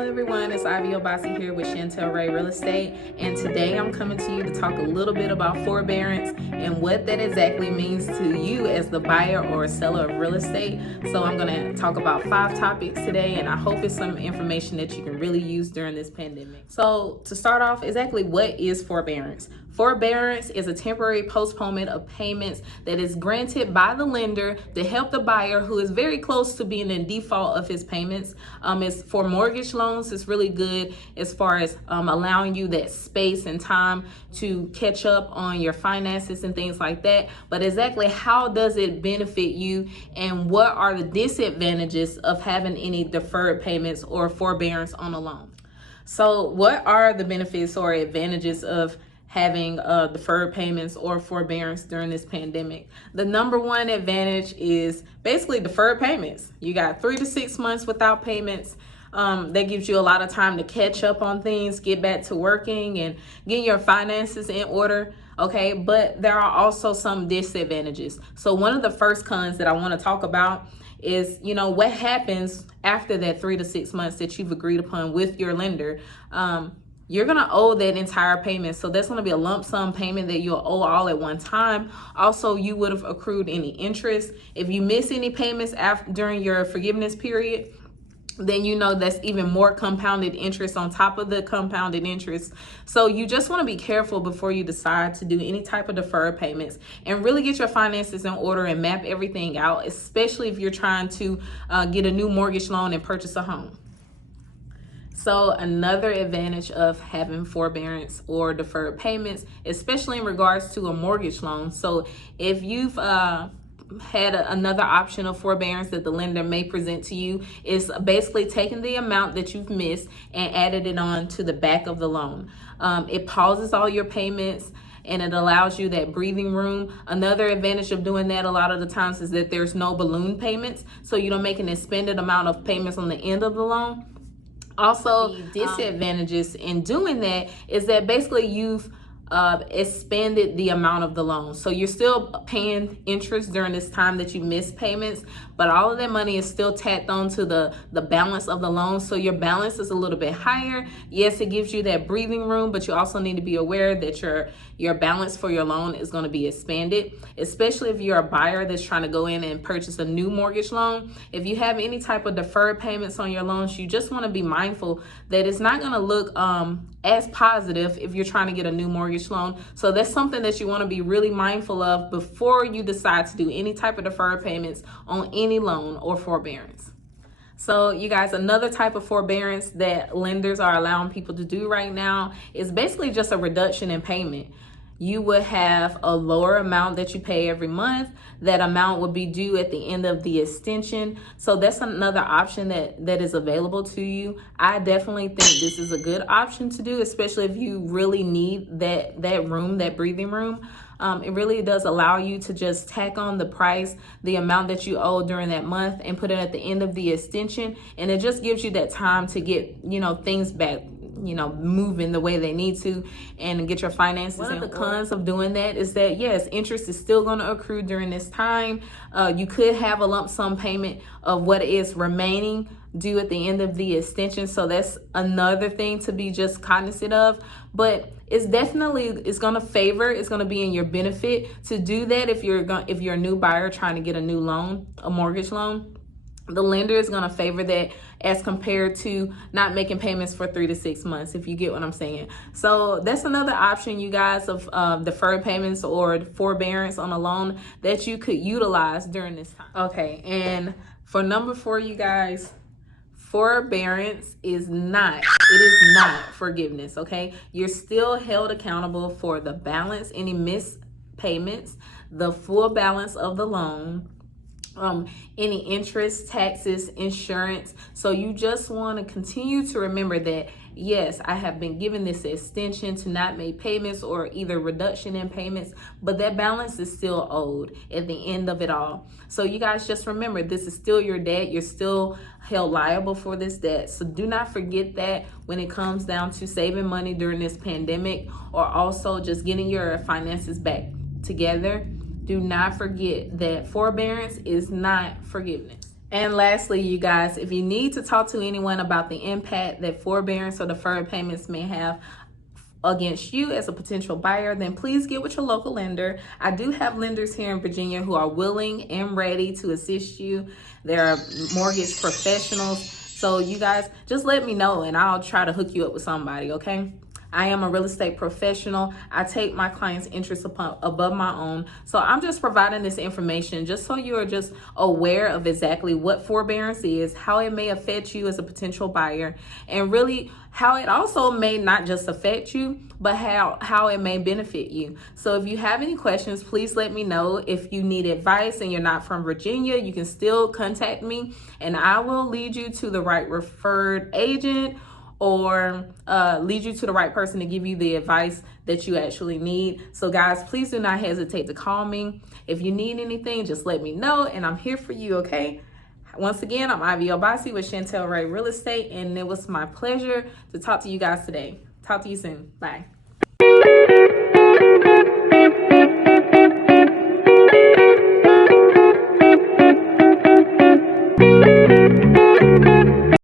Hello everyone, it's Ivy Obasi here with Chantel Ray Real Estate, and today I'm coming to you to talk a little bit about forbearance and what that exactly means to you as the buyer or seller of real estate. So I'm going to talk about 5 topics today, and I hope it's some information that you can really use during this pandemic. So to start off, exactly what is forbearance? Forbearance is a temporary postponement of payments that is granted by the lender to help the buyer who is very close to being in default of his payments. It's for mortgage loans. It's really good as far as allowing you that space and time to catch up on your finances and things like that. But exactly how does it benefit you, and what are the disadvantages of having any deferred payments or forbearance on a loan? So what are the benefits or advantages of having deferred payments or forbearance during this pandemic? The number one advantage is basically deferred payments. You got 3 to 6 months without payments. That gives you a lot of time to catch up on things, get back to working, and get your finances in order. Okay, but there are also some disadvantages. So one of the first cons that I want to talk about is, what happens after that 3 to 6 months that you've agreed upon with your lender. You're going to owe that entire payment. So that's going to be a lump sum payment that you'll owe all at one time. Also, you would have accrued any interest. If you miss any payments during your forgiveness period, then that's even more compounded interest on top of the compounded interest. So you just want to be careful before you decide to do any type of deferred payments, and really get your finances in order and map everything out, especially if you're trying to get a new mortgage loan and purchase a home. So another advantage of having forbearance or deferred payments, especially in regards to a mortgage loan. So if you've had another option of forbearance that the lender may present to you, is basically taking the amount that you've missed and added it on to the back of the loan. It pauses all your payments, and it allows you that breathing room. Another advantage of doing that a lot of the times is that there's no balloon payments, so you don't make an expended amount of payments on the end of the loan. Also, the disadvantages in doing that is that basically you've expended the amount of the loan. So you're still paying interest during this time that you missed payments, but all of that money is still tacked on to the balance of the loan. So your balance is a little bit higher. Yes, it gives you that breathing room, but you also need to be aware that your balance for your loan is going to be expanded, especially if you're a buyer that's trying to go in and purchase a new mortgage loan. If you have any type of deferred payments on your loans, you just want to be mindful that it's not going to look as positive if you're trying to get a new mortgage loan. So that's something that you want to be really mindful of before you decide to do any type of deferred payments on any loan or forbearance. So you guys, another type of forbearance that lenders are allowing people to do right now is basically just a reduction in payment. You would have a lower amount that you pay every month. That amount would be due at the end of the extension. So that's another option that is available to you. I definitely think this is a good option to do, especially if you really need that room, that breathing room. It really does allow you to just tack on the price, the amount that you owe during that month, and put it at the end of the extension. And it just gives you that time to get, things back, moving the way they need to, and get your finances. One of the cons of doing that is that, yes, interest is still going to accrue during this time. You could have a lump sum payment of what is remaining due at the end of the extension. So that's another thing to be just cognizant of. But it's going to be in your benefit to do that if you're a new buyer trying to get a new loan, a mortgage loan. The lender is going to favor that as compared to not making payments for 3 to 6 months, if you get what I'm saying. So that's another option, you guys, of deferred payments or forbearance on a loan that you could utilize during this time. Okay, and for number 4, you guys, forbearance is not forgiveness, okay? You're still held accountable for the balance, any missed payments, the full balance of the loan, any interest, taxes, insurance. So you just want to continue to remember that, yes, I have been given this extension to not make payments or either reduction in payments, but that balance is still owed at the end of it all. So you guys just remember, this is still your debt. You're still held liable for this debt. So do not forget that when it comes down to saving money during this pandemic, or also just getting your finances back together. Do not forget that forbearance is not forgiveness. And lastly, you guys, if you need to talk to anyone about the impact that forbearance or deferred payments may have against you as a potential buyer, then please get with your local lender. I do have lenders here in Virginia who are willing and ready to assist you. There are mortgage professionals. So you guys just let me know and I'll try to hook you up with somebody, okay? I am a real estate professional. I take my clients' interests above my own. So I'm just providing this information just so you are just aware of exactly what forbearance is, how it may affect you as a potential buyer, and really how it also may not just affect you, but how it may benefit you. So if you have any questions, please let me know. If you need advice and you're not from Virginia, you can still contact me and I will lead you to the right referred agent or lead you to the right person to give you the advice that you actually need. So guys, please do not hesitate to call me. If you need anything, just let me know and I'm here for you, okay? Once again, I'm Ivy Obasi with Chantel Ray Real Estate, and it was my pleasure to talk to you guys today. Talk to you soon. Bye.